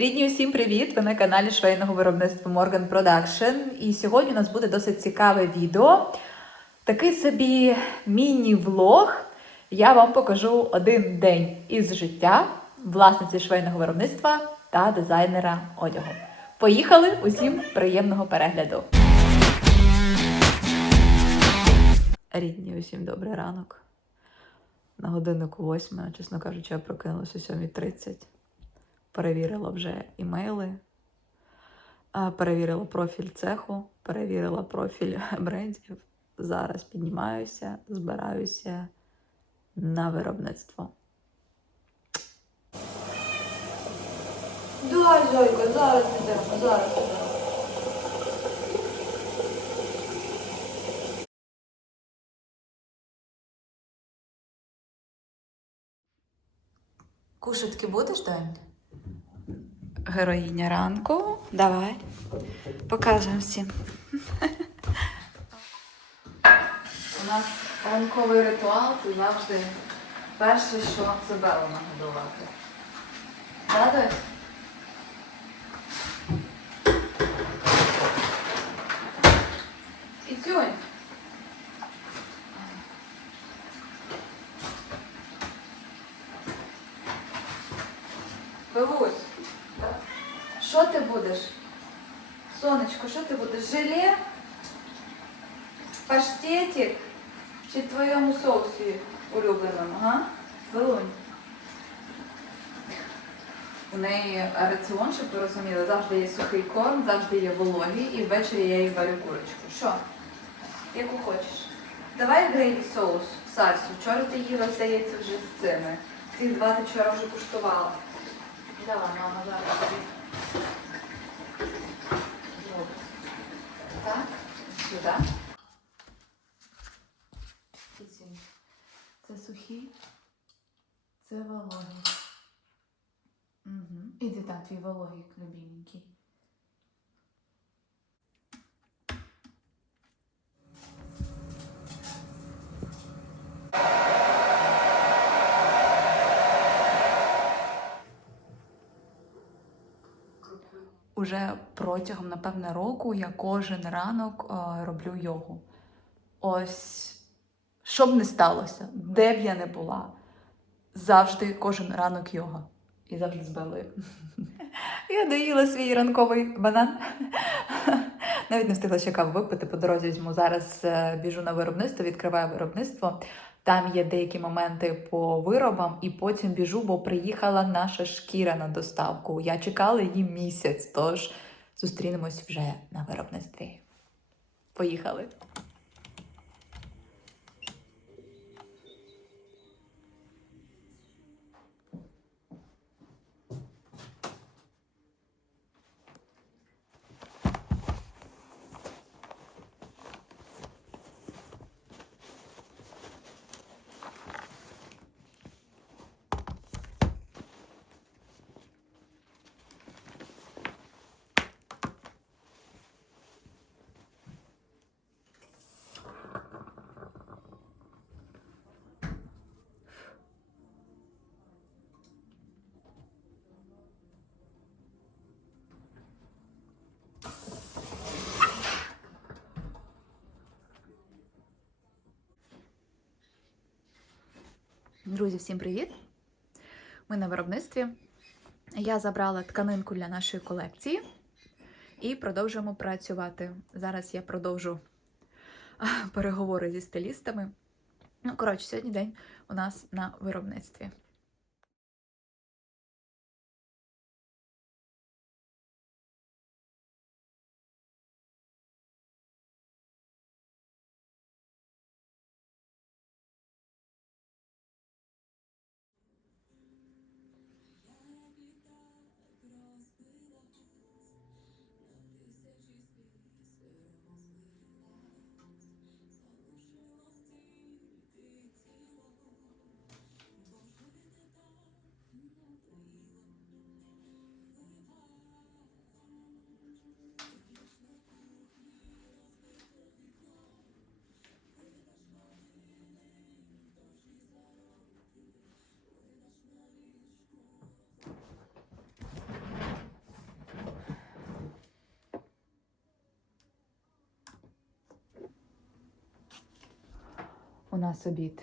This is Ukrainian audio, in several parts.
Рідні, усім привіт! Ви на каналі швейного виробництва Morgan Production. І сьогодні у нас буде досить цікаве відео. Такий собі міні-влог. Я вам покажу один день із життя власниці швейного виробництва та дизайнера одягу. Поїхали! Усім приємного перегляду! Рідні, усім добрий ранок. На годиннику 8, чесно кажучи, я прокинулася о 7.30. Перевірила вже імейли, перевірила профіль цеху, перевірила профіль брендів. Зараз піднімаюся, збираюся на виробництво. Давай, Зойка, зараз підемо, зараз підемо. Кушатки будеш, Дань? Героїня ранку. Давай. Покажемо всім. У нас ранковий ритуал це завжди перше, що себе нагодувати. Да, Дось? І цюнь. Бабусь, що ти будеш? Сонечко, що ти будеш? Желе? Паштетик? Чи в твоєму соусі улюбленому, га? Белунь. У неї раціон, щоб ви розуміли, завжди є сухий корм, завжди є вологий, і ввечері я їй варю курочку. Що? Яку хочеш? Давай гриль соус, сальсу. Вчора ти їла, здається, вже з цими. Ці два ти вчора вже куштувала. Давай, мама, зараз. Добре. Так, сюди. Це сухі, це вологий. Угу. Іди там, твій вологий, любименький. Уже протягом, напевне, року я кожен ранок е, роблю йогу. Ось, що б не сталося, де б я не була, завжди кожен ранок йога. І завжди з Белою. Я доїла свій ранковий банан. Навіть не встигла ще каву випити по дорозі візьму. Зараз е, біжу на виробництво, відкриваю виробництво. Там є деякі моменти по виробам, і потім біжу, бо приїхала наша шкіра на доставку. Я чекала її місяць, тож зустрінемось вже на виробництві. Поїхали. Друзі, всім привіт! Ми на виробництві. Я забрала тканинку для нашої колекції і продовжуємо працювати. Зараз я продовжу переговори зі стилістами. Ну, коротше, сьогодні день у нас на виробництві. Нас обід.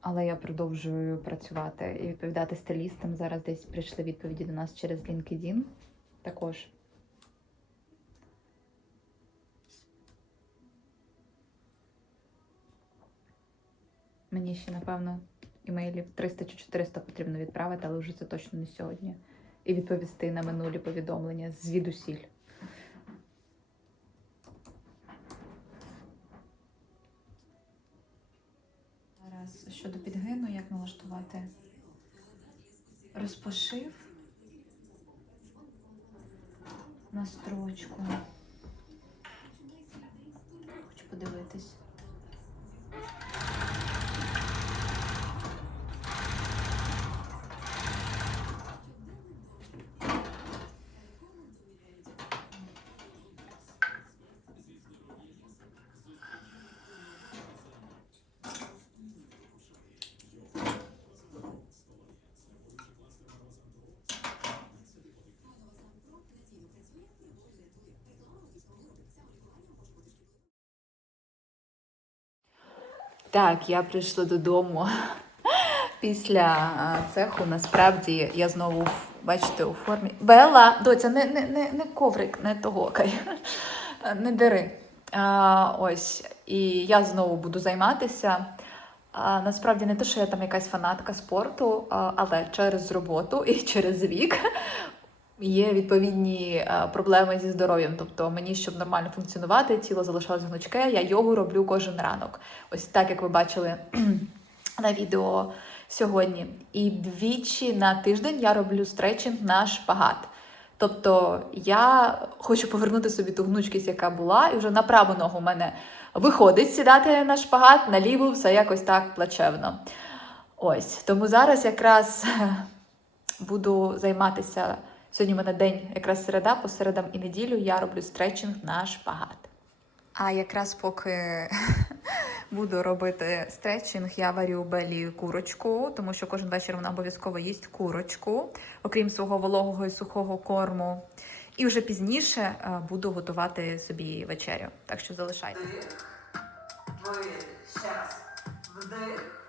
Але я продовжую працювати і відповідати стилістам. Зараз десь прийшли відповіді до нас через LinkedIn. Також. Мені ще, напевно, імейлів 300 чи 400 потрібно відправити, але вже це точно не сьогодні. І відповісти на минулі повідомлення звідусіль. Так, я прийшла додому після цеху. Насправді я знову, бачите, у формі. Бела, доця, не, не, не, не коврик, не того кай. Не дири. А, ось. І я знову буду займатися. А, насправді не те, що я там якась фанатка спорту, а, але через роботу і через вік є відповідні е, проблеми зі здоров'ям. Тобто мені, щоб нормально функціонувати, тіло залишалось гнучке, я йогу роблю кожен ранок. Ось так, як ви бачили на відео сьогодні. І двічі на тиждень я роблю стретчинг на шпагат. Тобто я хочу повернути собі ту гнучкість, яка була, і вже на праву ногу в мене виходить сідати на шпагат, на ліву все якось так плачевно. Ось тому зараз якраз буду займатися. Сьогодні в мене день якраз середа, по середам і неділю я роблю стретчинг на шпагат. А якраз поки буду робити стретчинг, я варю белі курочку, тому що кожен вечір вона обов'язково їсть курочку, окрім свого вологого і сухого корму. І вже пізніше е, буду готувати собі вечерю. Так що залишайтеся. Вдих, видих. Ще раз. Вдих.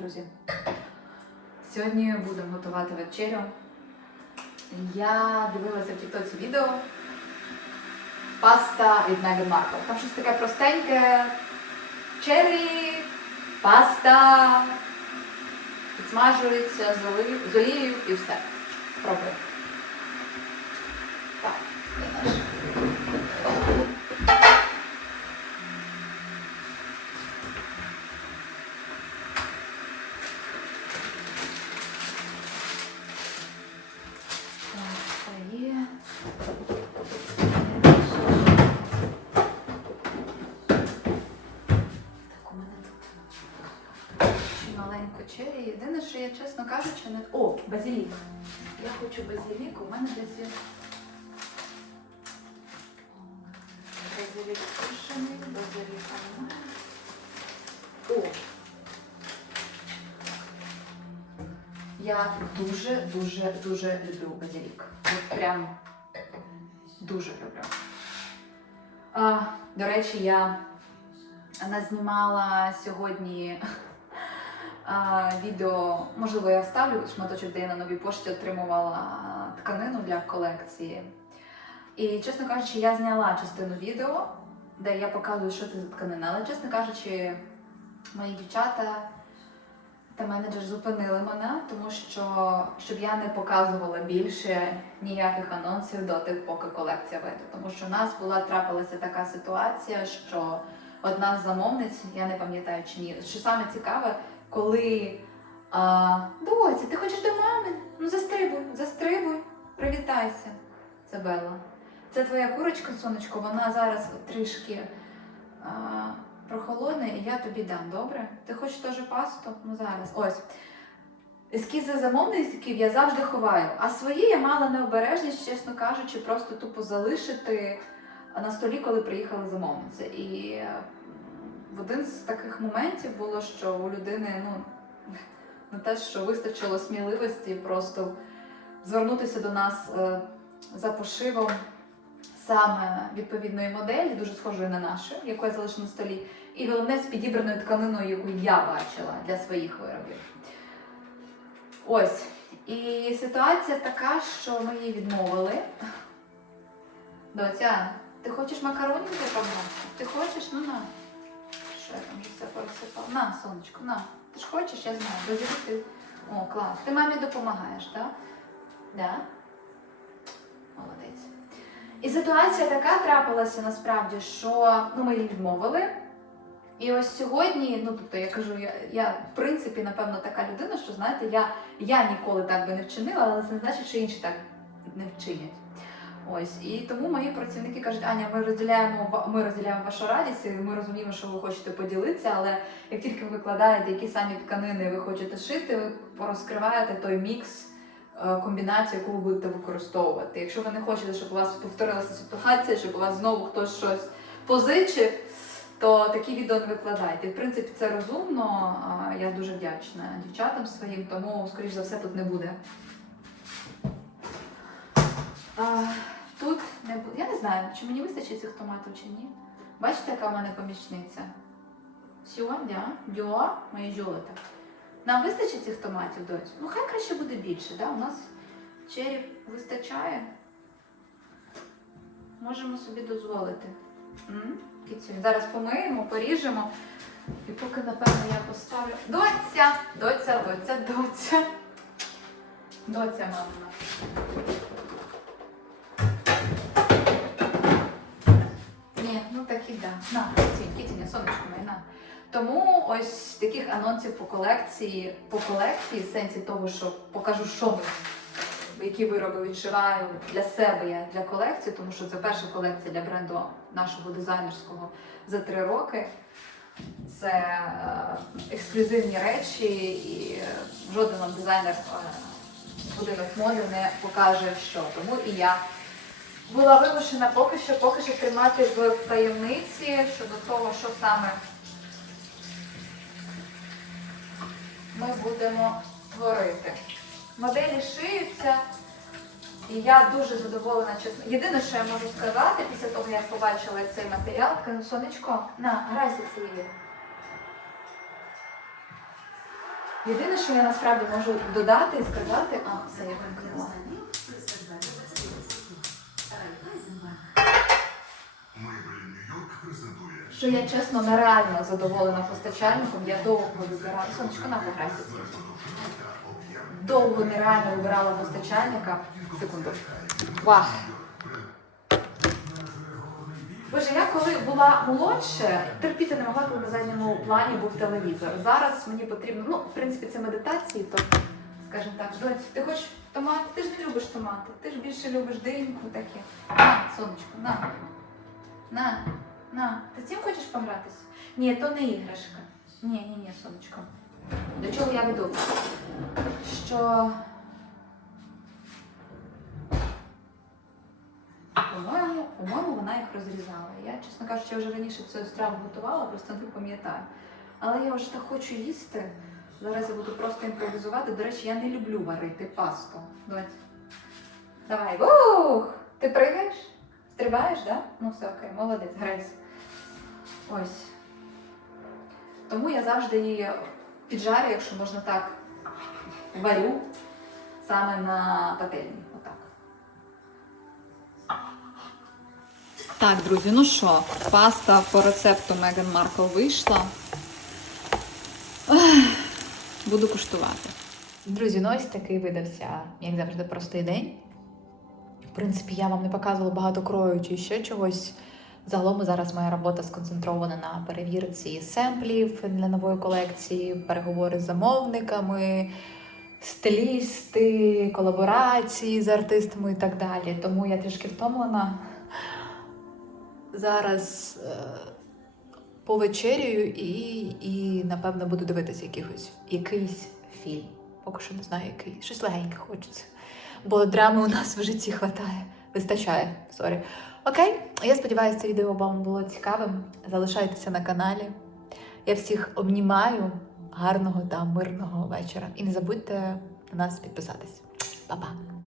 Друзі. Сьогодні будемо готувати вечерю. Я дивилася в тіктоці відео паста від Меган Маркл. Там щось таке простеньке. Черрі, паста, підсмажується з олією і все. Пробуємо. Чесно кажучи, не. О, базилік. Я хочу базилік, у мене десь. О, Базилік сушений, базилік немає. О! Я дуже, дуже, дуже люблю базилік. Прям дуже люблю. А, до речі, я назнімала сьогодні відео, можливо, я вставлю шматочок, де я на новій пошті отримувала тканину для колекції. І, чесно кажучи, я зняла частину відео, де я показую, що це за тканина. Але, чесно кажучи, мої дівчата та менеджер зупинили мене, тому що щоб я не показувала більше ніяких анонсів доти, поки колекція вийде. Тому що в нас була трапилася така ситуація, що одна з замовниць, я не пам'ятаю чи ні, що саме цікаве, коли а, доці, ти хочеш до мами? Ну застрибуй, застрибуй, привітайся. Це Белла. Це твоя курочка, сонечко, вона зараз трішки а, прохолодне, і я тобі дам, добре? Ти хочеш теж пасту? Ну зараз. Ось. Ескізи замовників я завжди ховаю, а свої я мала необережність, чесно кажучи, просто тупо залишити на столі, коли приїхали замовниці. І в один з таких моментів було, що у людини ну, не те, що вистачило сміливості просто звернутися до нас е, за пошивом саме відповідної моделі, дуже схожої на нашу, яку я залишила на столі, і головне з підібраною тканиною, яку я бачила для своїх виробів. Ось. І ситуація така, що ми їй відмовили. Доця, ти хочеш макаронів? Ти хочеш? Ну на. Що я там вже все порозсипала? На, сонечко, на. Ти ж хочеш, я знаю. Дозі ти. О, клас. Ти мамі допомагаєш, так? Да? Молодець. І ситуація така трапилася насправді, що ну, ми її відмовили. І ось сьогодні, ну тобто я кажу, я, я в принципі, напевно, така людина, що знаєте, я, я ніколи так би не вчинила, але це не значить, що інші так не вчинять. Ось і тому мої працівники кажуть, Аня, ми розділяємо ми розділяємо вашу радість, і ми розуміємо, що ви хочете поділитися, але як тільки ви викладаєте які самі тканини ви хочете шити, ви розкриваєте той мікс. е, Комбінацію, яку ви будете використовувати. Якщо ви не хочете, щоб у вас повторилася ситуація, щоб у вас знову хтось щось позичив, то такі відео не викладайте. В принципі, це розумно. Я дуже вдячна дівчатам своїм, тому, скоріш за все, тут не буде. Тут не буде. Я не знаю, чи мені вистачить цих томатів чи ні. Бачите, яка в мене помічниця? Сьо, дя, дьо, моє золото. Нам вистачить цих томатів, доць? Ну, хай краще буде більше, да? У нас черів вистачає. Можемо собі дозволити. М? Кицюнь. Зараз помиємо, поріжемо. І поки, напевно, я поставлю. Доця! Доця, доця, доця. Доця, мама. Ні, ну так і да. На, кицюнь, кицюня, сонечко моє, на. Тому ось таких анонсів по колекції, по колекції, в сенсі того, що покажу, що ми, які вироби відшиваю для себе я для колекції, тому що це перша колекція для бренду нашого дизайнерського за три роки. Це е, ексклюзивні речі, і е, жоден вам дизайнер е, будинок моди не покаже, що. Тому і я була вимушена поки що, поки що тримати в таємниці щодо того, що саме ми будемо творити. Моделі шиються, і я дуже задоволена чесно. Єдине, що я можу сказати, після того, як побачила цей матеріал, кажу, сонечко, на, грайся цією. Єдине, що я насправді можу додати і сказати, а, все, я вимкнула. Що я чесно нереально задоволена постачальником. Я довго вибирала. Сонечко, на пограйся. Довго нереально вибирала постачальника. Секунду. Вау. Боже, я коли була молодше, терпіти не могла, коли на задньому плані був телевізор. Зараз мені потрібно, ну, в принципі, це медитації, то, скажімо так, доць, ти хочеш томати? Ти ж не любиш томати, ти ж більше любиш диньку таке. На, сонечко, на. На, на. Ти цим хочеш погратися? Ні, то не іграшка. Ні, ні, ні, сонечко. До чого я веду? Що. По-моєму, по-моєму, вона їх розрізала. Я, чесно кажучи, вже раніше цю страву готувала, просто не пам'ятаю. Але я вже так хочу їсти. Зараз я буду просто імпровізувати. До речі, я не люблю варити пасту. Давай. Ух! Ти пригаєш? Стрибаєш, так? Да? Ну все окей, молодець, грайся. Ось. Тому я завжди її піджарю, якщо можна так, варю саме на пательні. Отак. Так, друзі, ну що, паста по рецепту Меган Маркл вийшла. Буду куштувати. Друзі, ну ось такий видався, як завжди, простий день. В принципі, я вам не показувала багато крою чи ще чогось. Загалом зараз моя робота сконцентрована на перевірці семплів для нової колекції, переговори з замовниками, стилісти, колаборації з артистами і так далі. Тому я трішки втомлена. зараз е, повечерюю і, і, напевно, буду дивитися якихось, якийсь фільм. Поки що не знаю, який. Щось легеньке хочеться. Бо драми у нас в житті хватає. Вистачає, сорі. Окей, я сподіваюся, це відео вам було цікавим. Залишайтеся на каналі. Я всіх обнімаю. Гарного та мирного вечора. І не забудьте на нас підписатись. Па-па!